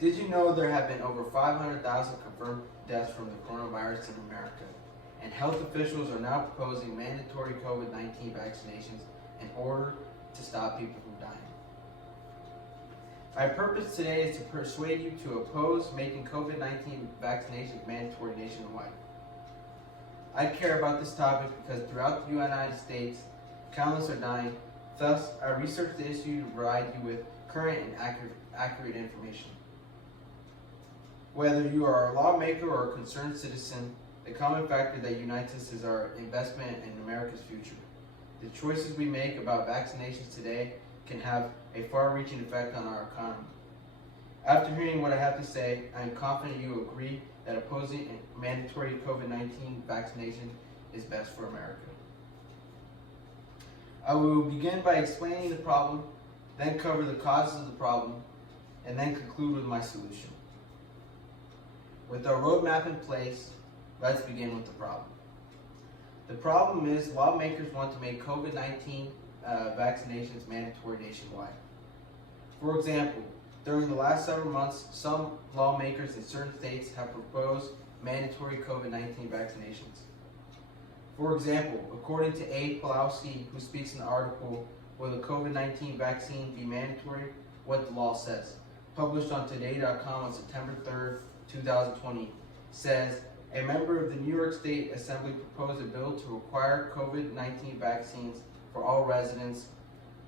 Did you know there have been over 500,000 confirmed deaths from the coronavirus in America? And health officials are now proposing mandatory COVID-19 vaccinations in order to stop people from dying. My purpose today is to persuade you to oppose making COVID-19 vaccinations mandatory nationwide. I care about this topic because throughout the United States, countless are dying. Thus, I researched the issue to provide you with current and accurate information. Whether you are a lawmaker or a concerned citizen, the common factor that unites us is our investment in America's future. The choices we make about vaccinations today can have a far-reaching effect on our economy. After hearing what I have to say, I am confident you agree that opposing mandatory COVID-19 vaccination is best for America. I will begin by explaining the problem, then cover the causes of the problem, and then conclude with my solution. With our roadmap in place, let's begin with the problem. The problem is lawmakers want to make COVID-19 vaccinations mandatory nationwide. For example, during the last several months, some lawmakers in certain states have proposed mandatory COVID-19 vaccinations. For example, according to A. Pelowski, who speaks in the article, "Will the COVID-19 vaccine be mandatory? What the law says," published on Today.com on September 3rd, 2020, says, a member of the New York State Assembly proposed a bill to require COVID-19 vaccines for all residents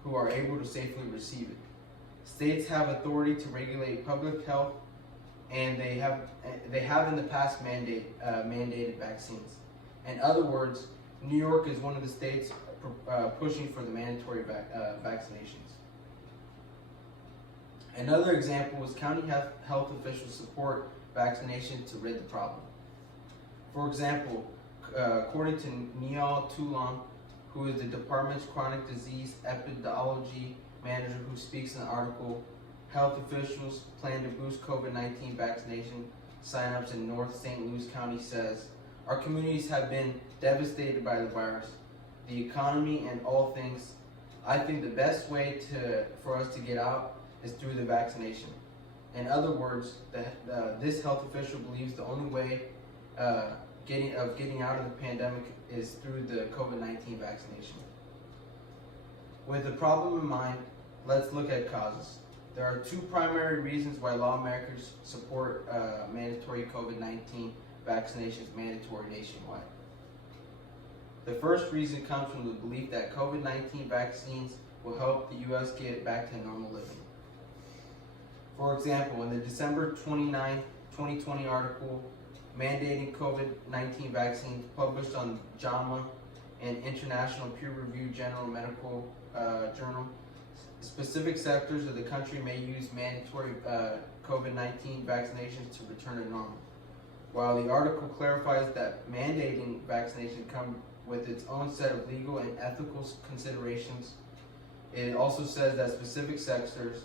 who are able to safely receive it. States have authority to regulate public health, and they have in the past mandated vaccines. In other words, New York is one of the states pushing for the mandatory vaccinations. Another example is county health officials support vaccination to rid the problem. For example, according to Neil Toulon, who is the department's chronic disease epidemiology manager who speaks in the article, health officials plan to boost COVID-19 vaccination signups in North St. Louis County, says, "Our communities have been devastated by the virus, the economy, and all things. I think the best way for us to get out is through the vaccination." In other words, this health official believes the only way getting out of the pandemic is through the COVID-19 vaccination. With the problem in mind, let's look at causes. There are two primary reasons why lawmakers support mandatory COVID-19 vaccinations mandatory nationwide. The first reason comes from the belief that COVID-19 vaccines will help the U.S. get back to normal living. For example, in the December 29, 2020 article mandating COVID-19 vaccines published on JAMA, an international peer-reviewed general medical journal, specific sectors of the country may use mandatory COVID-19 vaccinations to return to normal. While the article clarifies that mandating vaccination comes with its own set of legal and ethical considerations, it also says that specific sectors,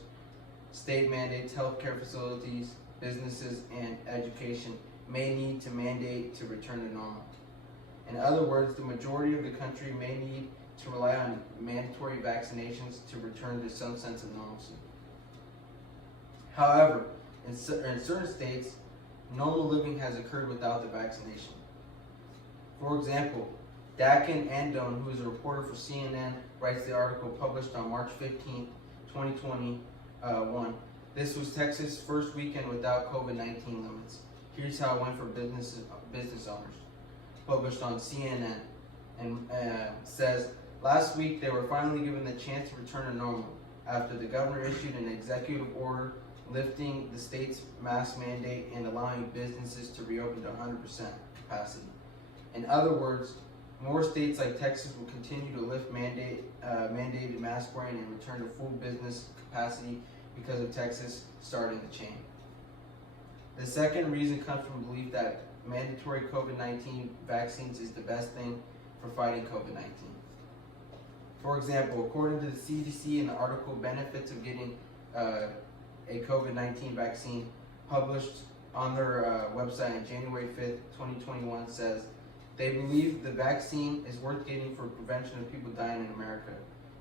state mandates, healthcare facilities, businesses, and education may need to mandate to return to normal. In other words, the majority of the country may need to rely on mandatory vaccinations to return to some sense of normalcy. However, in certain states, normal living has occurred without the vaccination. For example, Dakin Andone, who is a reporter for CNN, writes the article published on March 15, 2021. This was Texas' first weekend without COVID-19 limits. Here's how it went for business owners. Published on CNN, and says, last week they were finally given the chance to return to normal after the governor issued an executive order lifting the state's mask mandate and allowing businesses to reopen to 100% capacity. In other words, more states like Texas will continue to lift mandated mask wearing and return to full business capacity because of Texas starting the chain. The second reason comes from the belief that mandatory COVID-19 vaccines is the best thing for fighting COVID-19. For example, according to the CDC in the article Benefits of Getting a COVID-19 Vaccine, published on their website on January 5th, 2021, says, they believe the vaccine is worth getting for prevention of people dying in America.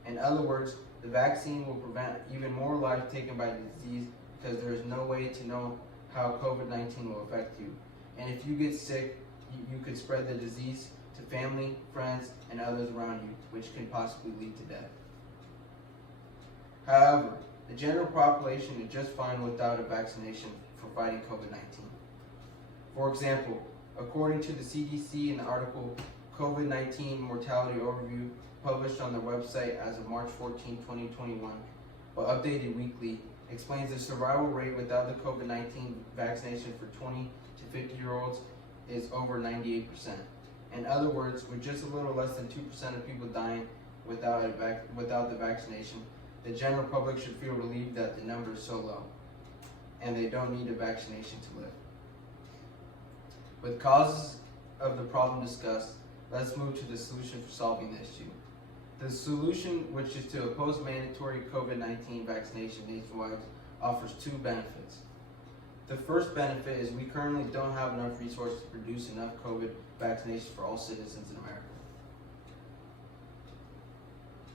In other words, the vaccine will prevent even more lives taken by the disease because there is no way to know how COVID-19 will affect you. And if you get sick, you could spread the disease to family, friends, and others around you, which can possibly lead to death. However, the general population is just fine without a vaccination for fighting COVID-19. For example, according to the CDC in the article COVID-19 Mortality Overview published on their website as of March 14, 2021, but updated weekly, explains the survival rate without the COVID-19 vaccination for 20 to 50-year-olds is over 98%. In other words, with just a little less than 2% of people dying without the vaccination, the general public should feel relieved that the number is so low, and they don't need a vaccination to live. With causes of the problem discussed, let's move to the solution for solving the issue. The solution, which is to oppose mandatory COVID-19 vaccination nationwide, offers two benefits. The first benefit is we currently don't have enough resources to produce enough COVID vaccinations for all citizens in America.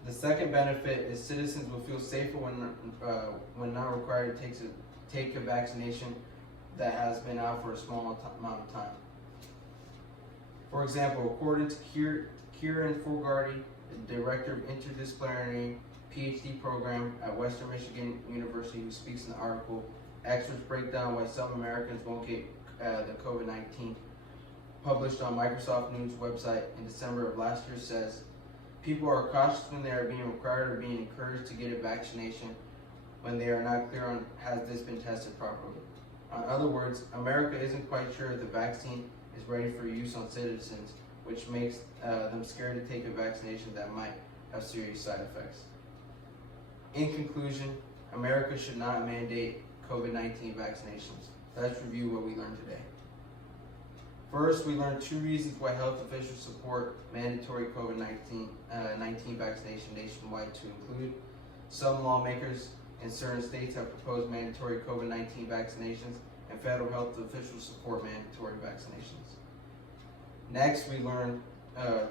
The second benefit is citizens will feel safer when not required to take a vaccination that has been out for a small amount of time. For example, according to Kieran Fogarty, the director of interdisciplinary PhD program at Western Michigan University, who speaks in the article, experts break down why some Americans won't get the COVID-19, published on Microsoft News website in December of last year, says, people are cautious when they are being required or being encouraged to get a vaccination when they are not clear on has this been tested properly. In other words, America isn't quite sure if the vaccine is ready for use on citizens, which makes them scared to take a vaccination that might have serious side effects. In conclusion, America should not mandate COVID-19 vaccinations. Let's review what we learned today. First, we learned two reasons why health officials support mandatory COVID-19 vaccination nationwide to include some lawmakers in certain states have proposed mandatory COVID-19 vaccinations, and federal health officials support mandatory vaccinations. Next, we learned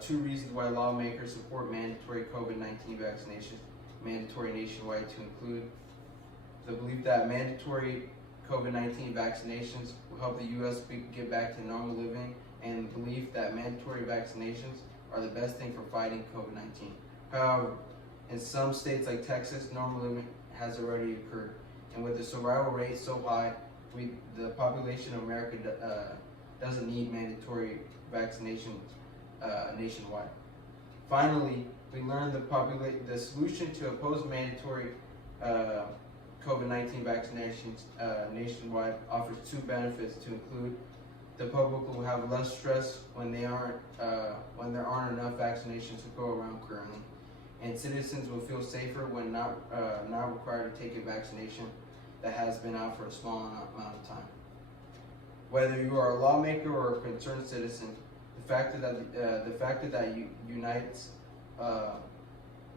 two reasons why lawmakers support mandatory COVID-19 vaccinations, mandatory nationwide to include the belief that mandatory COVID-19 vaccinations will help the U.S. get back to normal living, and the belief that mandatory vaccinations are the best thing for fighting COVID-19. However, in some states like Texas, normal living has already occurred, and with the survival rate so high, the population of America doesn't need mandatory vaccinations nationwide. Finally, we learned the solution to oppose mandatory COVID-19 vaccinations nationwide offers two benefits to include the public will have less stress when there aren't enough vaccinations to go around currently, and citizens will feel safer when not required to take a vaccination that has been out for a small amount of time. Whether you are a lawmaker or a concerned citizen, the fact that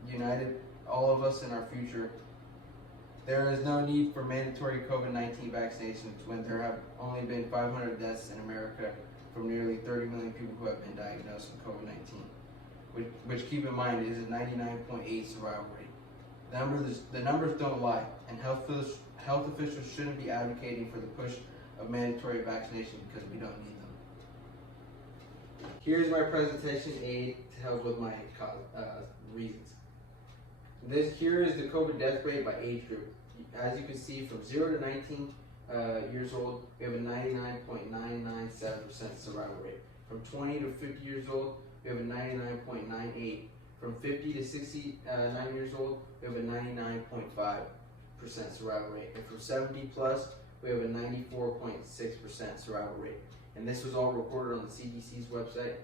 united all of us in our future. There is no need for mandatory COVID-19 vaccinations when there have only been 500 deaths in America from nearly 30 million people who have been diagnosed with COVID-19, which keep in mind is a 99.8 survival rate. The numbers don't lie, and health officials shouldn't be advocating for the push of mandatory vaccination because we don't need them. Here's my presentation aid to help with my reasons. Here is the COVID death rate by age group. As you can see, from 0 to 19 years old, we have a 99.997% survival rate. From 20 to 50 years old, we have a 99.98%. From 50 to 69 years old, we have a 99.5% survival rate. And from 70 plus, we have a 94.6% survival rate. And this was all reported on the CDC's website.